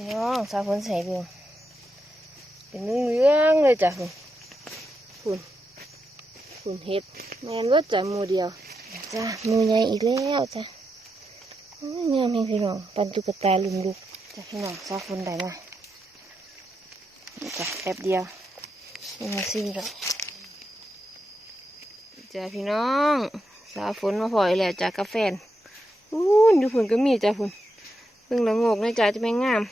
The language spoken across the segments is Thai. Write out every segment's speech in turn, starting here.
พี่น้องสาวฝนใส่เบิ่งเป็นเหลืองเลยจ้ะคุณคุณคุณเห็ดแมนว่าจ้ะหมูเดียวจ้ะหมูใหญ่อีกแล้วจ้ะโอ้ยงามแห่งพี่น้องปันตุกตาลุมลุกจ้ะพี่น้องสาวฝนได้มาจ้ะแป๊บเดียวมาซิแล้วจ้ะพี่น้องสาวฝนมาพอยแล้วจ้ะกาแฟอู้นอยู่ฝุ่นก็มีจ้ะฝุ่นเพิ่งละงกนะจ้าจะไม่งาม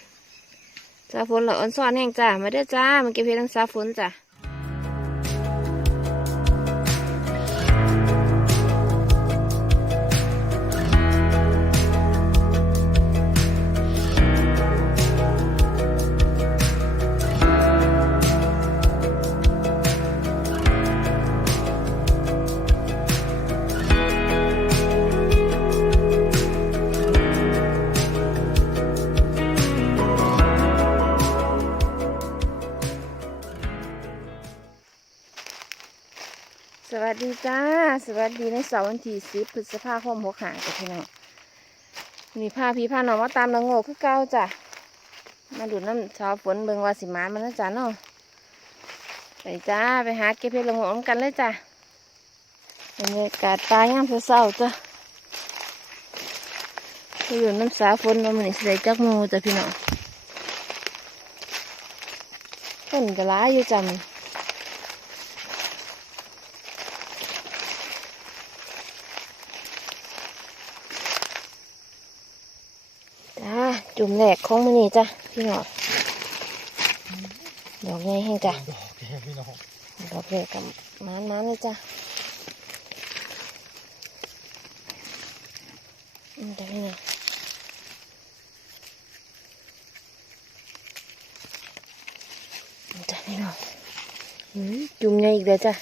ซาฝนละอ่อนซ้อนแห้งจ้า มาเด้อจ้ามาเก็บเพชรทั้งซาฝนจ้า จ้า สวัสดีในเสาร์วันที่สิบพฤษภาคมหกหาจ้ะพี่น้องมีผ้าพี่ผ้าหนองมาตามละโงกคือเก่าจ้ะ มาดูดน้ำชาวฝนเบิงวาสิมานมันนะจ้ะเนาะไปจ้า ไปหาเก็บเพชรละโงกันเลยจ้ะบรรยากาศตายามเศร้าจ้ะไปดูดน้ำสาฝนมามันนี่ใส่จักมูจ้ะพี่น้องฝนก็ร้ายอยู่จ้ะมัน จุ่มแหลกของมันนี่จ้ะพี่น้องดอกไงให้จ้ะดอกแกพี่น้องดอกแหลกกับมันมันเลยจ้ะอืมจ้ะพี่น้องจ้ะพี่น้องจุ่มไงอีกเลยจ้ะ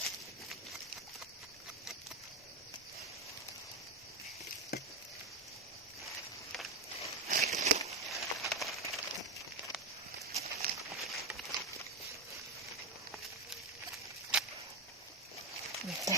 อืมจ้ะ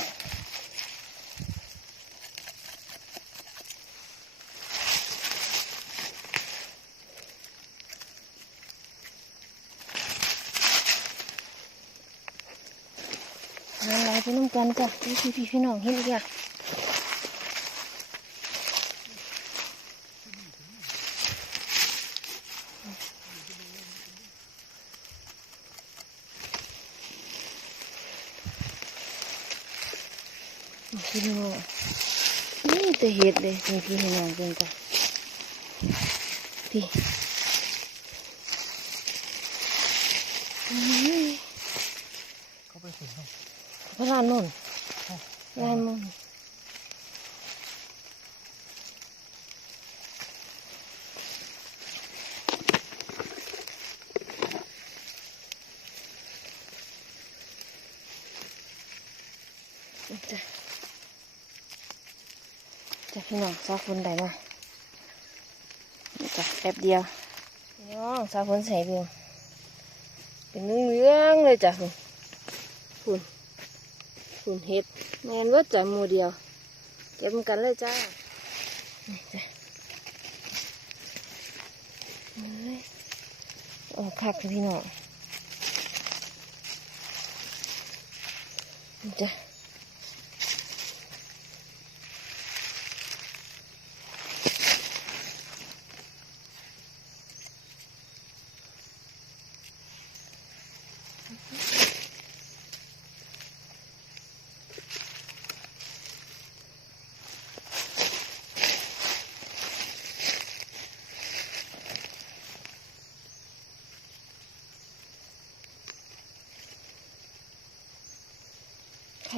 มาลายพี่น้อง กันจ้ะพี่พี่พี่น้องเห็นอีกอะพี่น้องนี่แต่เห็ดเลยพี่พี่น้องเกันจ้ะพี่อุ้ย เข้าไปถึงห้อง พระ ลานนุ่นลานนุ่นจ้ะจ้ะพี่น้องสาวฝนได้มานี่จ้ะแป๊บเดียวพี่น้องสาวฝนใส่เบียงเป็นเหลืองๆเลยจ้ะคุณ ฝุ่นเห็ดแมนว่าจ่อยมูเดียว เก็บกันเลยจ้านี่จ้ะเอ้ยโอ้คักพี่น้องจ้ะ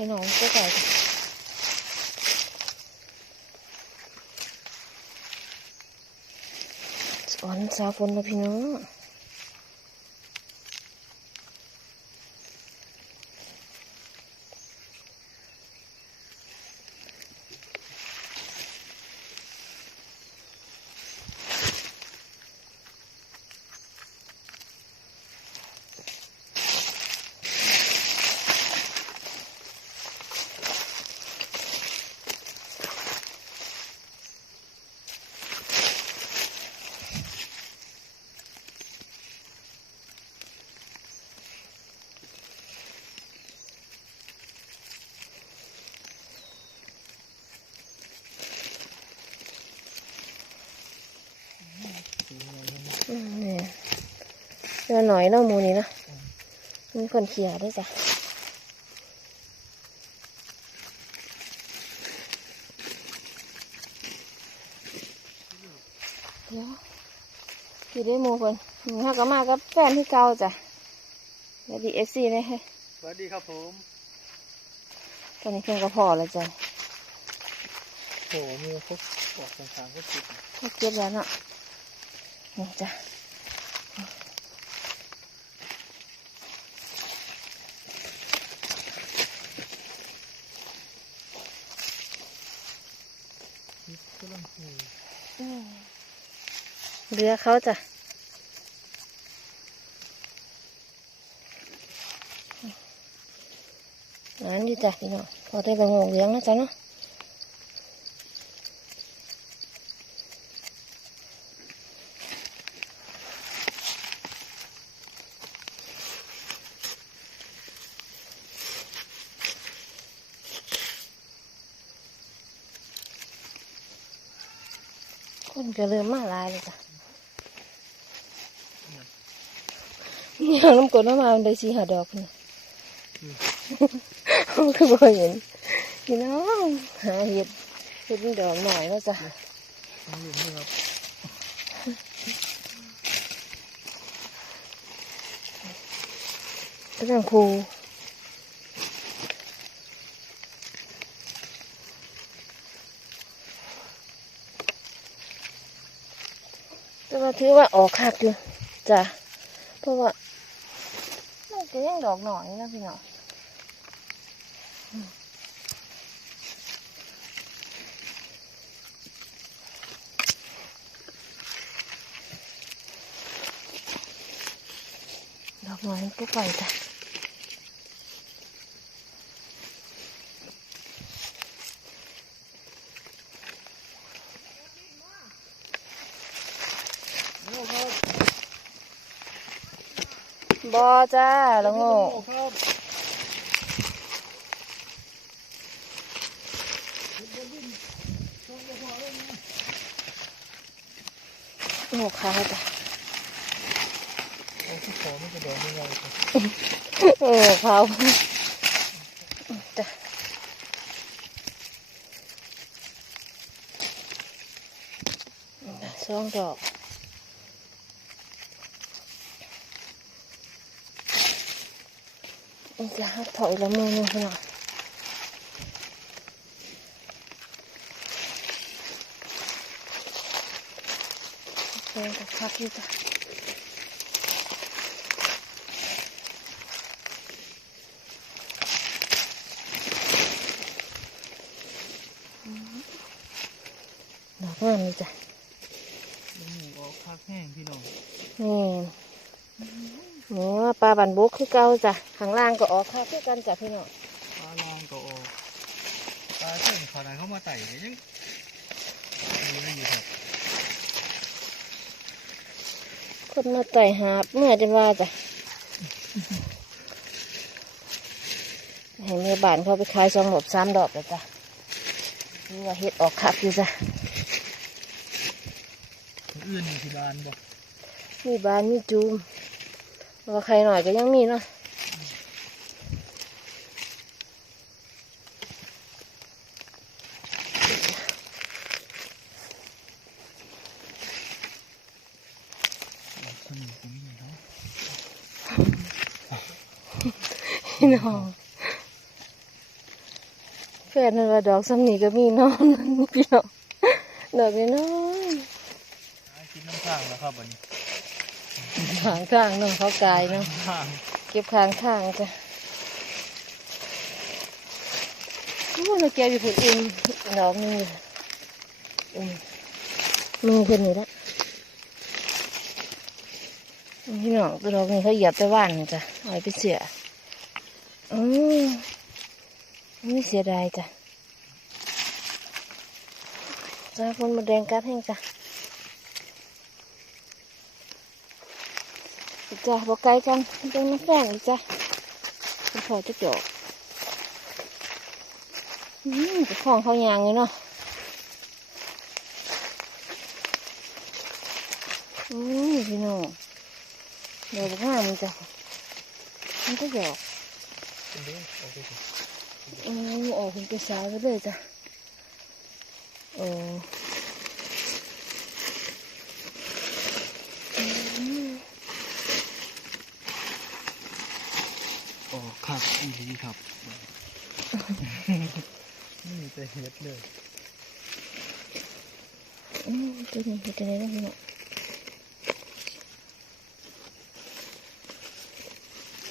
ให้น้องก็ไก่จ้ะสอนสาวฝนนะพี่น้อง เดี๋ยวหน่อยเนาะหมูนี่นะมีคนเขี่ยด้วยจ้ะเดี๋ยวกี่ได้หมูเพิ่นหมูฮักก็มากับแฟนที่เก่าจ้ะเดี๋ยวดีเอฟซีเลยให้สวัสดีครับผมตอนนี้เพิ่นก็พอแล้วจ้ะโหมีพวกบอกต่างๆก็ติดเขาเก็บแล้วเนาะนี่จ้ะ ติดก็ต้องหู เรือเขาจ้ะนั่นดีจ้ะพี่น้องพอได้บางงเลี้ยงนะจ๊ะเนาะคนก็เริ่มมาลายเลยจ้ะ นี่เอาน้ำกดน้ำมามันได้สีหาดอกนี่คือบ่เห็นพี่น้องหาเห็ดเห็ดดอกหน่อยแล้วจ้ะกำลังคูแต่ว่าถือว่าออกคักอยู่จ้ะเพราะว่า ก็ยังดอกหน่อยนะพี่น้องดอกไม้ปุ๊บไปจ้ะโอ้ครับ บ อจ้าละโง่โอ้ครับโง่ขาวจ้ะโอ้ที่ขอไม่กระโดดไม่ไงครับโง่ขาวจ้ะสองดอก อีกแล้วถอยละมือนึงพี่น้องเป็นกับพักอยู่จ้ะดอกงามเลยจ้ะ นี่ออกพักแห้งพี่น้อง นี่หมู ปลาบันบุกคือเก่าจ้ะข้างล่างก็ออกค่ะคือกันจ้ะพี่น้องปลาลองก็ออกปลาเส้นขนาดเข้ามาไต่เนี่ยยังมีอะไรอยู่ครับคนมาไต่หาบเมื่อจะว่าจ้ะให้แม่บ้านเขาไปขายสองดอกสามดอกเลยจ้ะนี่ว่าเฮ็ดออกคักอยู่จ้ะอื่นที่บ้านบอกมีบานมีจูม แล้วก็ใครหน่อยก็ยังมีเนาะคนหนึ่งก็มีเนาะพี่น้องแฟนนั่นว่าดอกซ้ำนี่ก็มีเนาะพี่น้องดอกน้อยหากินน้ำข้างแล้วครับวันนี้ๆ ขางข้างๆเนาะเขากายเนาะเก็บข้างข้างจ้ะโอ้เราแกอยู่ผุดอุ่นดอกนึงอยู่อุ่นมือเพิ่นนี่ละพี่น้องตัวดอกนี้เขาเหยียบไปว่านจ้ะเอาไปเสียอืมไม่เสียดายจ้ะจ้าคนมาแดงกัดแห้งจ้ะอีก จ้ะบอกไกลกันเป็นน้ำแข็งอีกจ้ะไปขอจะจอกอืมจะของเขายางเลยเนาะอืมพี่น้องเดี๋ยวข้ามมันจะมันก็หยอกเป็นเด้อโอเคสิอืมออกเป็นกระสายไปเลยจ้ะโอ้อืม โอ้ครับอีหลี ครับ นี่จะเฮ็ดเลยอืมตัวนี้ตัวนี้นะพี่น้อง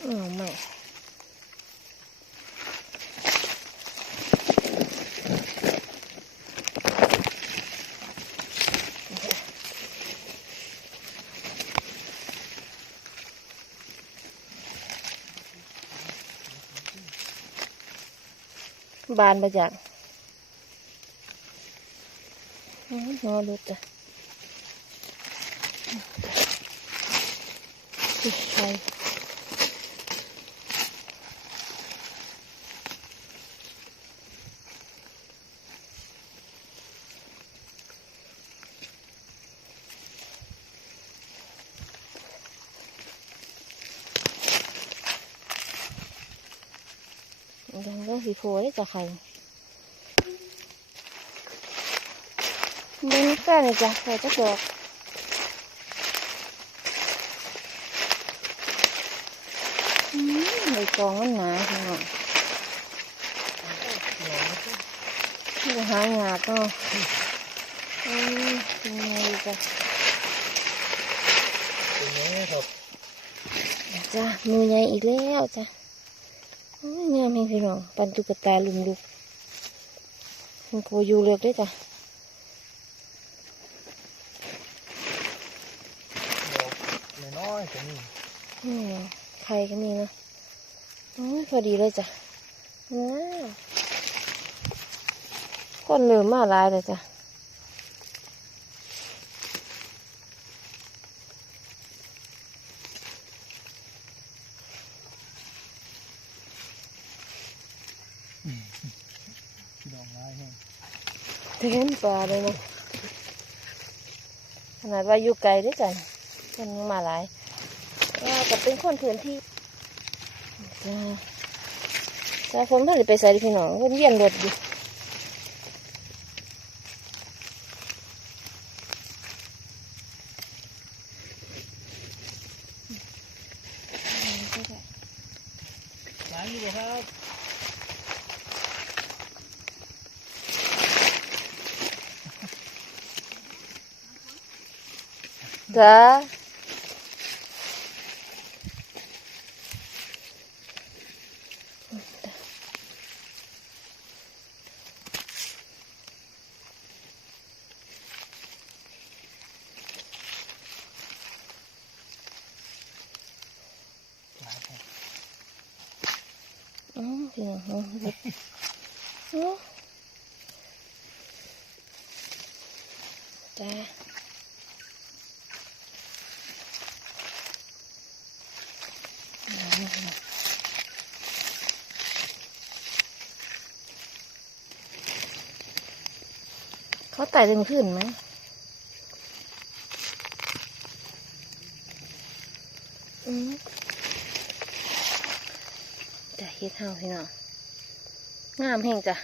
อ๋อไม่ บานประจักษ์อืมหัวรุดจ้ะติดไฟยังก็สี โฟได้จากใครมันก็เลยจ้ะใส่จะดอกอืมใบตองมันหนาขนาดนี่ก็หายากเนาะอืมเป็นไงจ้ะเป็นไงครับจ้ะมือใหญ่อีกแล้วจ้ะโอ้ย งามให้พี่น้องปันตุกตาลุมลุกมันก็บ่อยู่เลือกได้อจ้ะดอกน้อยๆก็มีอืมไข่ก็มีนะอืมพอดีเลยจ้ะน่าคนเริ่มมาหลายเลยจ้ะ พี่น้องร้ายแห้งเต็มปลาเลยนะขนาดว่าอยู่ไกลด้วยกันคนยังมาหลายว่าก็เป็นคนพื้นที่จ้าจ้าจะไปใส่พี่น้องก็เยี่ยนรถอยู่บ่ครับ จ้า เด็ดโอ้จ้าเขาไต่เต็มขึ้นไหมอืมจะ เอาพี่น้องงามแห่งจ้ะ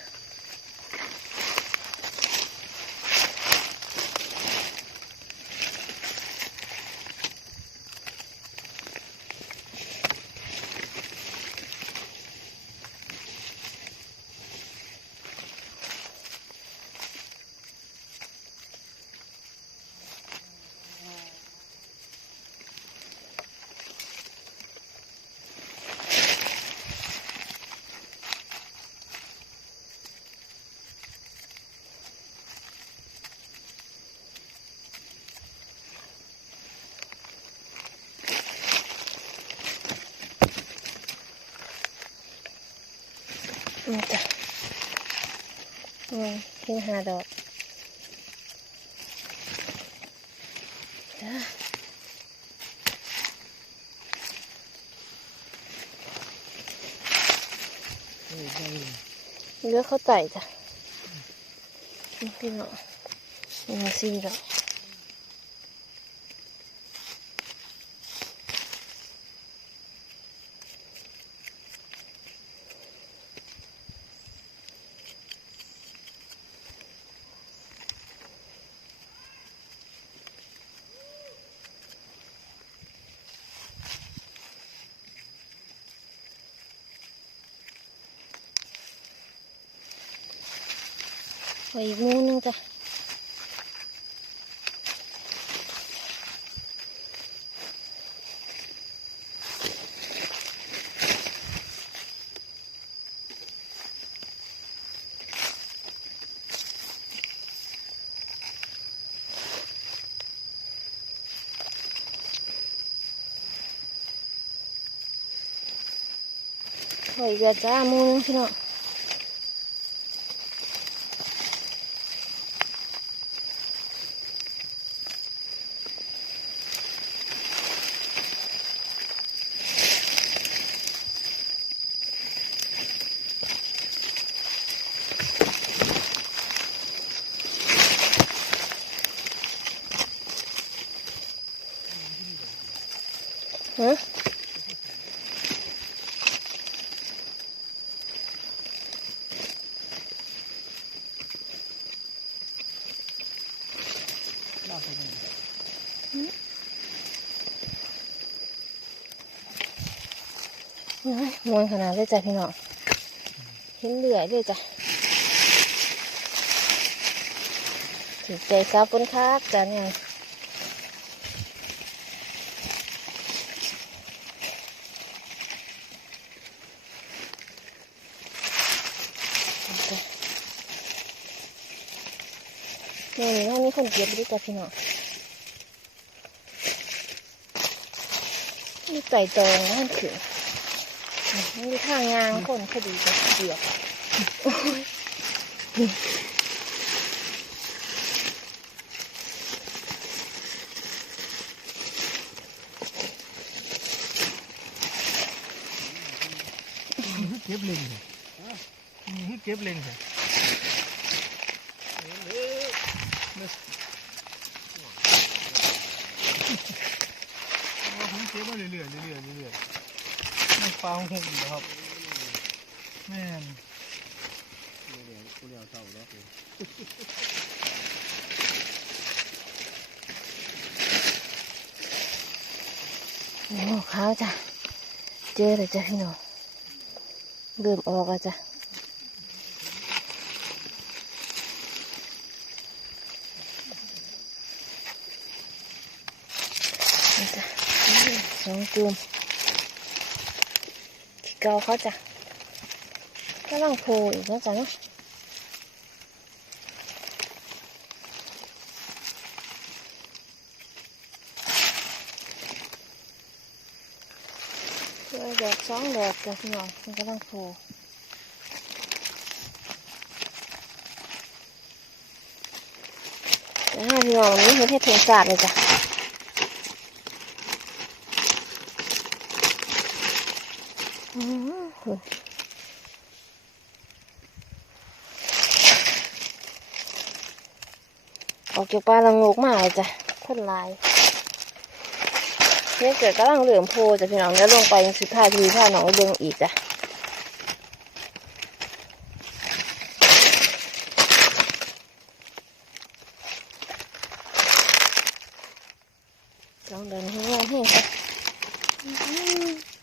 อืมเพียงหาดอกจ้าเอ้ยได้เลยเลือกเขาไต่จ้ะนี่พี่น้องนี่มาซีดอก ไปอีกมูนึงจ้ะไปอีกแล้วจ้ามูนึงพี่น้อง มวนขนาดเลยจ้ะพี่น้องเห็นเหลือยเลยจ้ะถูกใจครับคุณครับจ้ะเนี่ยนี่นี่เขามีคนเก็บด้วยจ้ะพี่น้องมีไก่ตองนั่นคือ นี่ทางยางคนคดีจะเดียวเก็บเล็งเหรอนี่เก็บเล็งเหรอผมเก็บมาเรื่อยๆเรื่อยๆเรื่อยๆ ไม่ฟังหงอยู่ครับ แม่นโอ้ขาวจ้ะ เจอเลยจ้ะพี่น้องเริ่มออกแล้วจ้ะจ้ะสองจุ่ม เกาเขาจ้ะกำลังโผล่อีกแล้วจ้ะเนาะเจอดอกสองดอกจ้ะพี่น้องมันกำลังโผล่จ้าพี่น้องนี้เห็นเห็ดเพียงศาสตร์เลยจ้ะ ออกจากปลาลังูกมาเลยจ้ะคนลายเนี่ยเกิดกำลังเหลือมโพจ้ะพี่น้องแล้วลงไปสุดท้ายทีถ้าน้องเบิ่งอีกจ้ะลองเดินให้ง่ายให้ค่ะอื้อหือ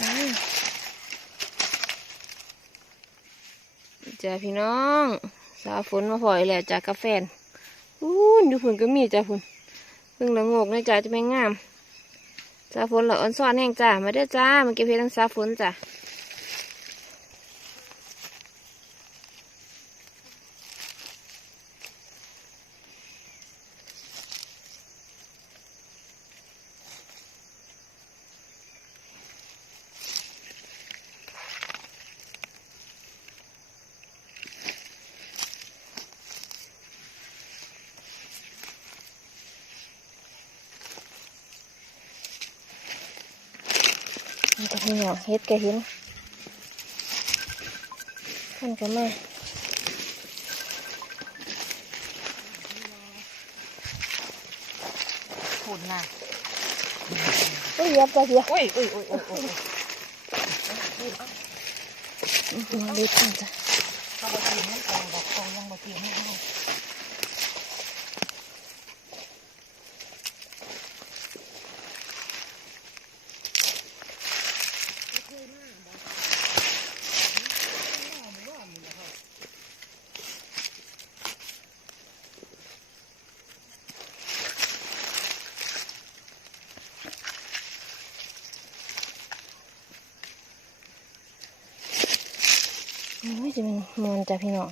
จ้า จ้าพี่น้อง สาฝนมาพอยแล้วจากาแฟนอู้ยูฝุ่นก็มีจ้าฝุ่นเพิ่งละโงกนะจ้าจะไม่งาม สาฝนละอ่อนซ้อนแห้งจ้ามาเด้อจ้ามาเก็บเพชรทั้งสาฝนจ้า นี่ก็พี่น้องเฮ็ดก็เห็นท่านก็มาฝุ่นน่ะเอ้ยยับจ้ะเดียวโอ้ยโอ้ยโอ้ยโอ้ยโอ้ยมาดูกันจ้ะเข้ามากินให้เอาดอกทองยังมากินให้เอา โอ้ยจะมันมวน จ้ะพี่น้อง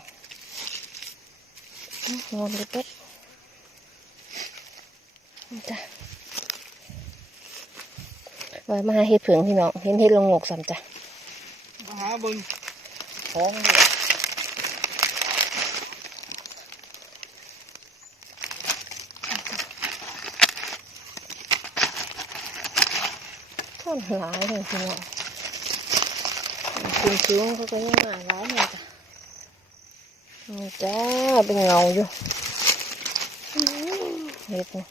มวนเลยเป็ดนี่จ้ะว่ามาหาเห็ดเผืองพี่น้องเห็นเห็ดลงงกซ้ำจ้ะมาหาเบึงท้องเลยท่อนหลายเลยพี่น้องคุณสูงเขาก็ยังมาหลายเลยจ้ะ นี่จ้าเป็นเงาอยู่เห็ดนี่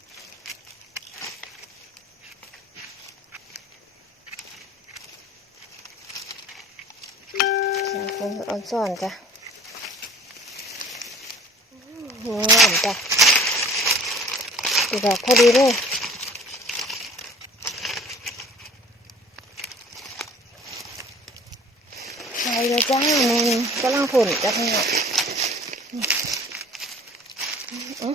สามคนอ่อนซ่อนจ้ะงามจ้ะดีดอกพอดีเลยใช่แล้วจ้ามึงกำลังผลจ้ะพี่น้อง เอ๋อ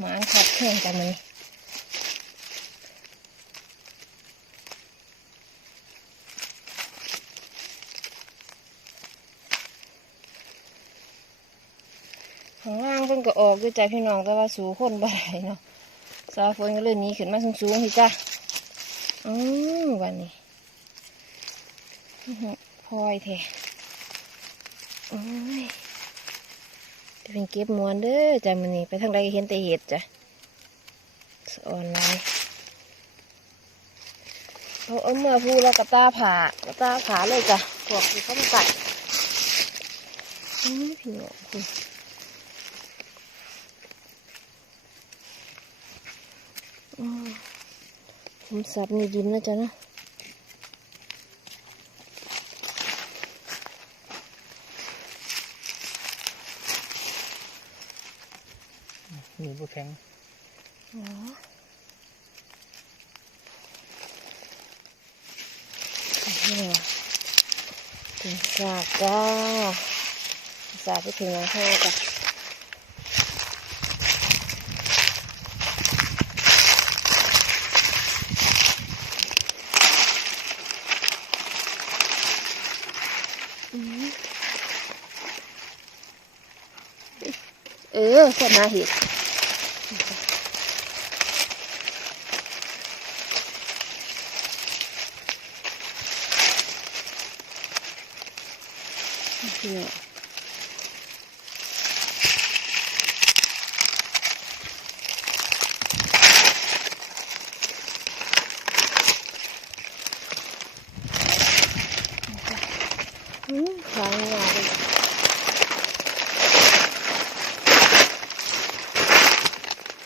หมานขัดแข่งกันมันข้างล่างเพิ่นก็ออกด้วยใจพี่น้องแต่ว่าสูคนบ่ได้เนาะสาวฝนก็เลยหนีขึ้นมาสูงๆพี่จ้ะอืมวันนี้พลอยแท้ จะเป็นเก็บมวนเด้อจ้ะมันนี่ไปทางใดก็เห็นแต่เห็ดจ้ะสออนไลน์เขาเอาเมื่อพูแล้วกับตาผ่ากับตาผ่าเลยจ้ะพวกที่เขามากัดอื้อพี่น้องคุณผมสับมีดินนะจ๊ะนะ มีบุแข็งอ๋อนี่เหรอถึงสากจ้าสากไปถึงแล้วพ่อจ้ะเออคนน่าเห็ด เนี่ยอืมขายงาเลย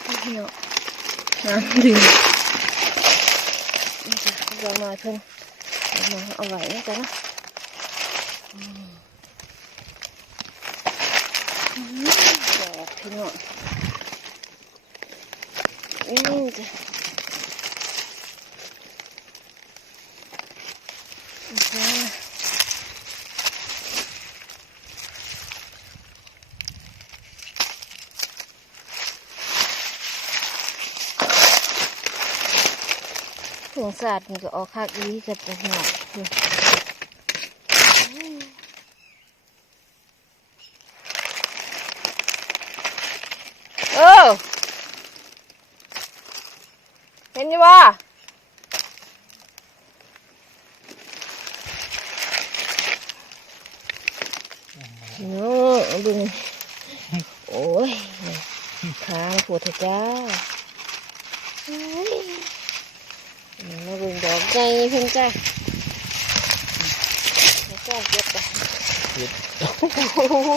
นี่เนาะ น้ำดื่มนี่จ้ะลองมาเพิ่งเอามาเอาไว้นะจ๊ะนะดอกพี่น้องนี่จ้ะโอเค ถุงสาดนี่ก็ออกคักอีกับพี่น้องนี่เออเห็นอยู่ว่าเนาะดึงโอ้ยค้างปวดเถอะจ้าโอ้ย มาเบึงดอกใจเพิ่นจ้าแล้วก็เก็บไปคิดโอ้โห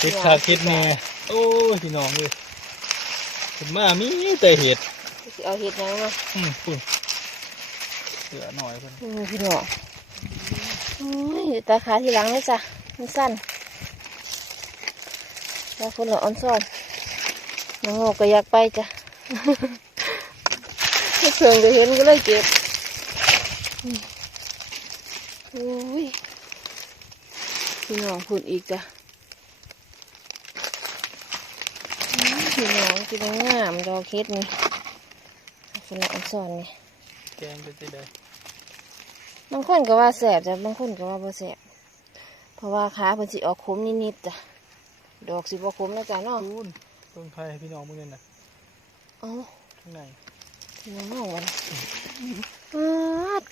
คิดคาคิดแน่โอ้ยพี่น้องเลยขึ้นมามีแต่เห็ดสิเอาเห็ดหยังเนาะอืมปุ่นเหลือหน่อยเพิ่นอืมพี่น้องโอ้ยตาขาทีหลังเลยจ้ะมันสั้นแล้วคนละอ่อนซ่อนน้องโงก็อยากไปจ้ะ ไม่เชิงจะเห็นก็เลยเก็บอืมโอ้ยพี่น้องพูดอีกจ้ะอืมพี่น้องกินงามดอกเฮ็ดนี่คนละอ่อนซ่อนนี่แกงเป็นจังไดบางคนก็ว่าแสบจ้ะบางคนก็ว่าบ่แสบเพราะว่าขาเพิ่นสิออกขมนิดๆจ้ะดอกสิบ่ขมนะจ๊ะเนาะปูนต้นไผ่ให้พี่น้องมื้อนี้น่ะเอ้าข้างใน พี่น้องวันอาด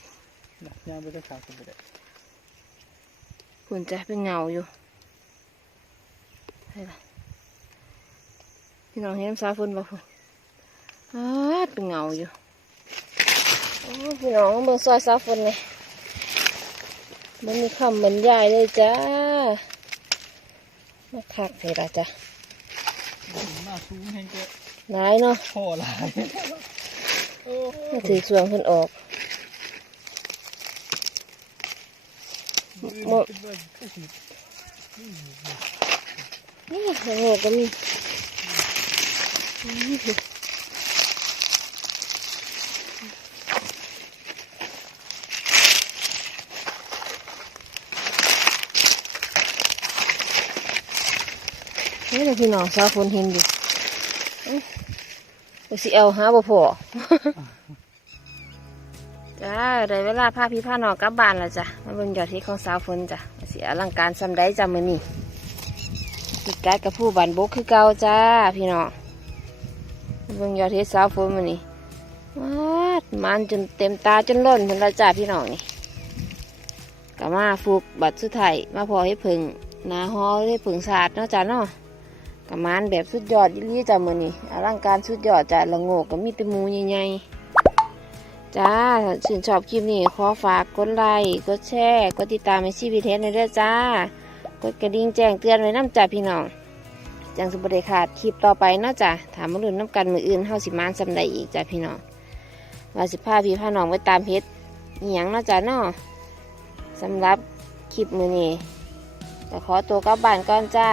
น่ะย่างไปได้ขาขึ้นไปได้เพิ่นจะเป็นเงาอยู่ใช่ล่ะพี่น้องเห็นน้ำสาเพิ่นบ่เพิ่นอาดเป็นเงาอยู่โอ้พี่น้องเบิ่งซอยสาเพิ่นเลยมันมีคำบรรยายเลยจ้ามาคักเลยล่ะจ้ะมาสูงแห้งแกหลายเนาะพ่อหลายโอ้ มาถือส่วนคนออกหมดนี่หัวโงกก็มีนี่เลยพี่น้องสาวฝนเห็นอยู่ไปสิเอาหาบ่พอ จ้าได้เวลาพาพี่พานองกลับบ้านแล้วจ้ะมาเบิ่งยอดเฮ็ดของสาวฝนจ้ะว่าสิอลังการซำใดจ้ะมื้อนี้พิกัดกับผู้บันบกคือเก่าจ้าพี่น้องมาเบิ่งยอดเฮ็ดสาวฝนมื้อนี้วาดมันจนเต็มตาจนล้นพุ่นละจ้าพี่น้องนี่ก็มาฟูกบัตรสุดท้ายมาพอให้เพิ่งนาฮอให้เพิ่งสาดเนาะจ้าเนาะ ก็มานแบบสุดยอดอีหลีจ้ามือนี้อลังการสุดยอดจ้าละโงกก็มีแต่มูใหญ่ๆจ้าชื่นชอบคลิปนี้ขอฝากกดไลค์กดแชร์กดติดตามในชีวิตเทสในเด้อจ้ากดกระดิ่งแจ้งเตือนไว้น้ำจ่าพี่น้องจังสุบได้ขาดคลิปต่อไปเนาะจ้ะถามมาลุ่นน้ำกันมืออื่นเฮาสิมานสำใดอีกจ้าพี่น้องว่าสิพาพี่พาน้องไปตามเพชรอหยังเนาะจ้าเนาะสำหรับคลิปมือนี้ก็ขอตัวกลับบ้านก่อนจ้า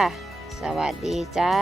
สวัสดีจ้า